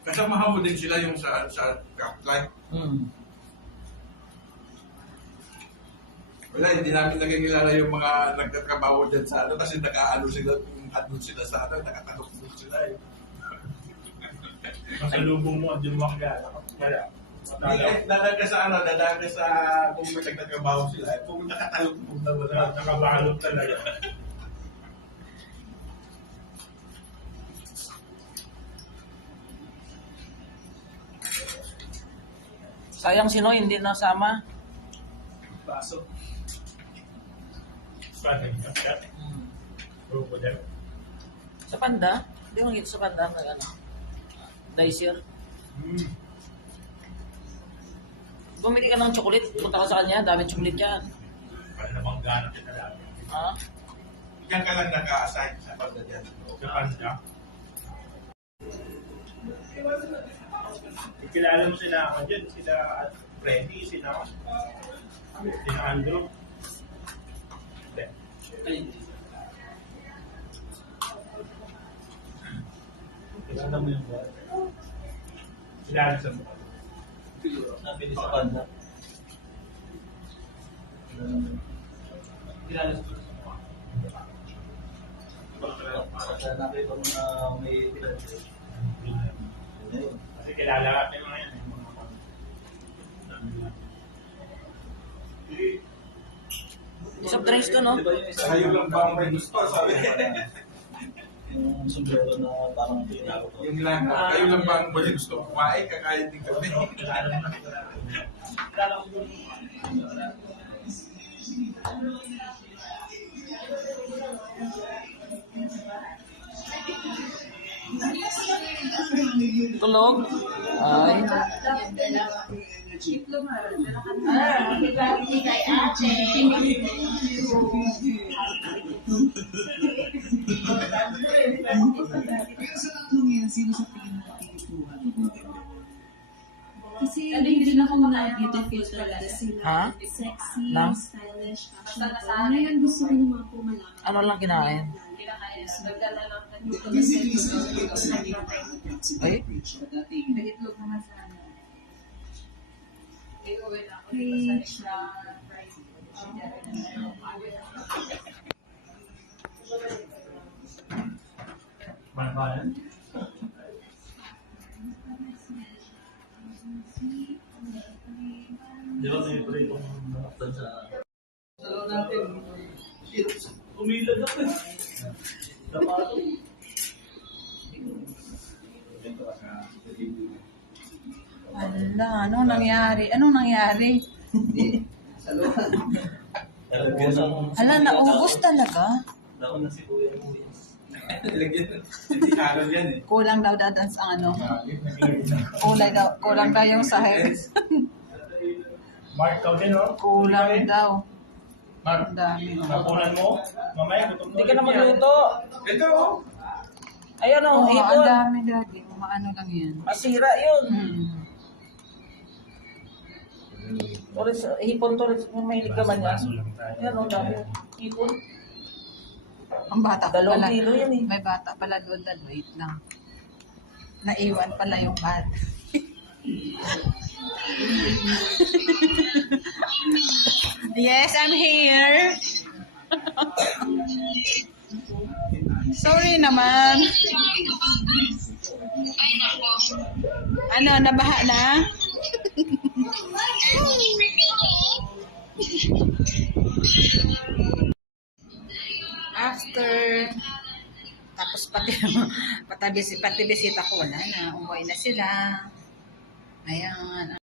Kasamahan mo din sila yung sa Kapline? Wala, hindi namin nakikilala yung mga nagtatrabaho dyan sa ano kasi naka-ano sila, andun sila sa ano, nakatanok sila eh. Masalubong mo, andun mo kaya. Dadaan ka sa ano, dadaan ka sa kung may nagtatrabaho sila, kung nakatanok mo na wala. Nakabalot talaga. Sayang si Noy, hindi nasama. Pasok. Paano yung kapit? Grupo din. Sa Panda? Hindi mo sa Panda na ano. Dicer. Bumili ka ng chocolate, punta ka sa kanya, dami chocolate yan. Para namang gano'n kita dati. Ha? Diyan ka lang naka-assign sa pagda dyan. Sa Panda. Kilala mo sila ako dyan, sila Freddy, sila Andrew. Kilala mo yung ba? Kilala sa mukha. Nabili sa Panda. Kilala sa mukha. Kaya nakita mo na may kilala. Kasi kilala ka yung mga yan. Soft drinks to, no? Diba yung isa? Kayo lang ba ang may gusto? Sabi Yung sombrero na parang pinalo ko. yung lang, kayo lang ba ang may gusto kumain? Kakain din kami. Kilala mo na. Kilala mo yung Tulog? Ay. Sino sa tingin mo pakikituhan? Kasi hindi na ako mga beautiful talaga sila. Ha? Sexy, Na? stylish, fashionable. Ngayon gusto ko naman po malaman. Ano lang kinain? Ay? Nagitlog naman sa ano. Page. Manabalan? Di ba may pritong nakaktan sa... Umilag ako. Ala, anong nangyari? Anong nangyari? Ala, naubos talaga. Naon na si Kuya Muya. Hindi kanan yan eh. Kulang daw dadans ang ano. Kulang daw yung sahig. Mark, ikaw din, no? Kulang daw. Mark, Ang dami. nakunan mo? Mamaya, gutom Hindi ka na magluto. Ito oh. Ayan o, Oo, ang hipon. dami daddy. Maano lang yan. Masira yun. Hmm. Toris, hipon toris, may mahilig ka ba niya? Baso lang tayo. Ayan o, dami. Hipon. Ang bata pa 2 pala. kilo yan eh. May bata pala doon. Wait lang. Naiwan pala yung bata. Yes, I'm here. Sorry naman. Ano, nabaha na? After, tapos pati bisita ko, wala na. Umuwi na sila. Ayan.